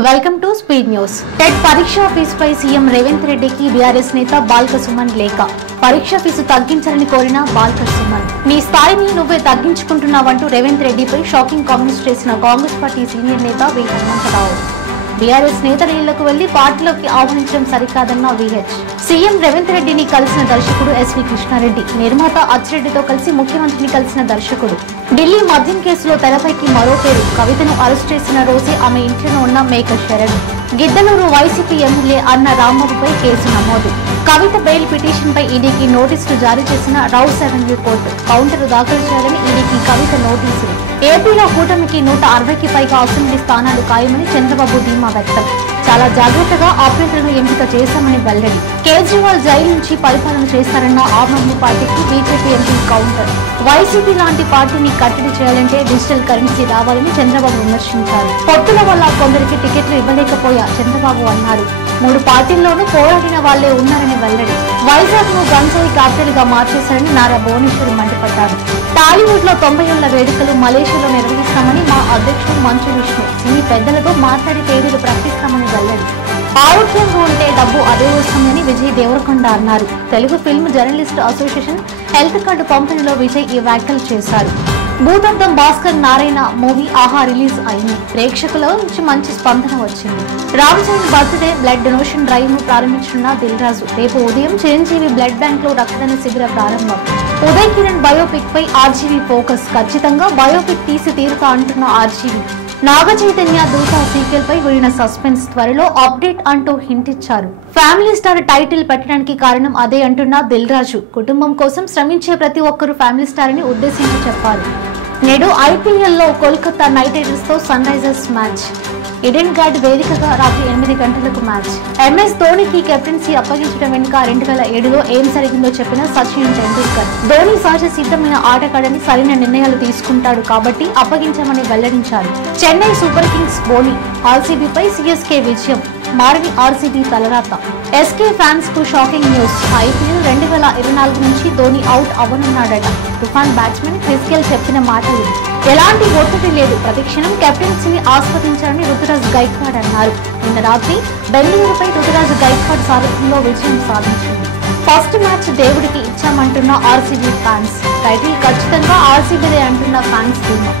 Welcome to speed news. TET పరీక్ష ఫీజుపై CM Revanth రెడ్డికి BRS నేత బాల్క సుమన్ లేఖ. పరీక్ష ఫీజు తగ్గించాలని కోరిన బాల్క సుమన్, నీ స్థాయిని నువ్వే తగ్గించుకుంటున్నావంటూ రేవంత్ రెడ్డిపై షాకింగ్ కామెంట్స్ చేసిన కాంగ్రెస్ పార్టీ సీనియర్ నేత వి హనుమంతరావు. బీఆర్ఎస్ నేతల ఇళ్లకు వెళ్లి పార్టీలోకి ఆహ్వానించడం సరికాదన్న విహెచ్. సీఎం రేవంత్ రెడ్డిని కలిసిన దర్శకుడు ఎస్వి కృష్ణారెడ్డి, నిర్మాత అచ్చిరెడ్డితో కలిసి ముఖ్యమంత్రిని కలిసిన దర్శకుడు. ఢిల్లీ మద్యం కేసులో తెరపైకి మరో పేరు. కవితను అరెస్ట్ చేసిన రోజే ఆమె ఇంట్లో ఉన్న maker Sharan. Giddalur YCP MLA అన్న రాంబాబుపై కేసు నమోదు. కవిత బెయిల్ పిటిషన్ పై ఈడీకి నోటీసులు జారీ చేసిన రౌస్ అవెన్యూ కోర్టు. కౌంటర్ దాఖలు చేయాలని ఈడీకి కవిత నోటీసులు. ఏపీలో కూటమికి 160కి పైగా అసెంబ్లీ స్థానాలు ఖాయమని చంద్రబాబు ధీమా వ్యక్తం. చాలా జాగ్రత్తగా అభ్యర్థులను ఎంపిక చేశామని వెల్లడి. కేజ్రీవాల్ జైలు నుంచి పరిపాలన చేస్తారన్న ఆమ్ ఆద్మీ పార్టీకి బీజేపీ ఎంపీ కౌంటర్. వైసీపీ లాంటి పార్టీని కట్టడి చేయాలంటే డిజిటల్ కరెన్సీ రావాలని చంద్రబాబు విమర్శించారు. పొత్తుల వల్ల కొందరికి టికెట్లు ఇవ్వలేకపోయా చంద్రబాబు అన్నారు. 3 పార్టీల్లోనూ పోరాడిన వాళ్లే ఉన్నారని వెల్లడి. వైజాగ్ ను గంజాయి క్యాపిటల్ గా మార్చేశారని నారా భువనేశ్వర్ మండిపడ్డారు. టాలీవుడ్ లో 90 ఏళ్ల వేడుకలు మలేషియాలో నిర్వహిస్తామని మా అధ్యక్షుడు మంచు విష్ణు సినీ పెద్దలతో మాట్లాడి తేదీలు ప్రకటిస్తామని వెల్లడి. ఆరోగ్యంగా ఉంటే డబ్బు అదే వస్తుందని విజయ్ దేవరకొండ అన్నారు. Telugu film journalist association health card పంపిణీలో విజయ్ ఈ వ్యాఖ్యలు చేశారు. భూతద్దం భాస్కర్ నారాయణ మూవీ ఆహా రిలీజ్ అయింది. ప్రేక్షకుల నుంచి మంచి స్పందన వచ్చింది. Ram Charan birthday blood donation drive ను ప్రారంభించిన దిల్ రాజు. రేపు ఉదయం చిరంజీవి బ్లడ్ బ్యాంక్ లో రక్తదాన శిబిర ప్రారంభం. ఉదయ్ కిరణ్ బయోపిక్ పై ఆర్జీవీ ఫోకస్. ఖచ్చితంగా బయోపిక్ తీసి తీరుతా అంటున్న ఆర్జీవీ. నాగ చైతన్య దూత సీక్వెల్ పై వీడిన సస్పెన్స్. త్వరలో అప్డేట్ అంటూ హింట్ ఇచ్చారు. ఫ్యామిలీ స్టార్ టైటిల్ పెట్టడానికి కారణం అదే అంటున్న దిల్ రాజు. కుటుంబం కోసం శ్రమించే ప్రతి ఒక్కరూ ఫ్యామిలీ స్టార్ అని ఉద్దేశించి చెప్పారు. నేడు ఐపీఎల్ లో కోల్కతా నైట్ రైడర్స్ తో sunrisers match. Eden gardens వేదికగా రాత్రి 8 గంటలకు మ్యాచ్. ఎంఎస్ ధోనికి కెప్టెన్సీ అప్పగించడం వెనుక 2007లో ఏం జరిగిందో చెప్పిన సచిన్ టెండూల్కర్. ధోని సహజ సిద్ధమైన ఆటగాడని సరైన నిర్ణయాలు తీసుకుంటాడు కాబట్టి అప్పగించామని వెల్లడించారు. చెన్నై సూపర్ కింగ్స్ బోని. ఆర్సీబీపై సీఎస్కే విజయం. మారని ఆర్సీబీ తలరాత. ఎస్కే ఫ్యాన్స్ కు షాకింగ్ న్యూస్. ఐపీఎల్ 2024 నుంచి ధోని అవుట్ అవ్వనున్నాడట. తుఫాన్ బ్యాట్స్మెన్ క్రిస్ గేల్ చెప్పిన మాటలు. ఎలాంటి ఒత్తిడి లేదు, ప్రతిక్షణం కెప్టెన్సీని ఆస్వాదించారని రుతురాజ్ గైక్వాడ్ అన్నారు. నిన్న రాత్రి బెంగళూరుపై రుతురాజ్ గైక్వాడ్ సారథ్యంలో విజయం సాధించింది. ఫస్ట్ మ్యాచ్ దేవుడికి ఇచ్చామంటున్న ఆర్సీబీ ఫ్యాన్స్. టైటిల్ ఖచ్చితంగా ఆర్సీబీదే అంటున్న ఫ్యాన్స్ ధీమా.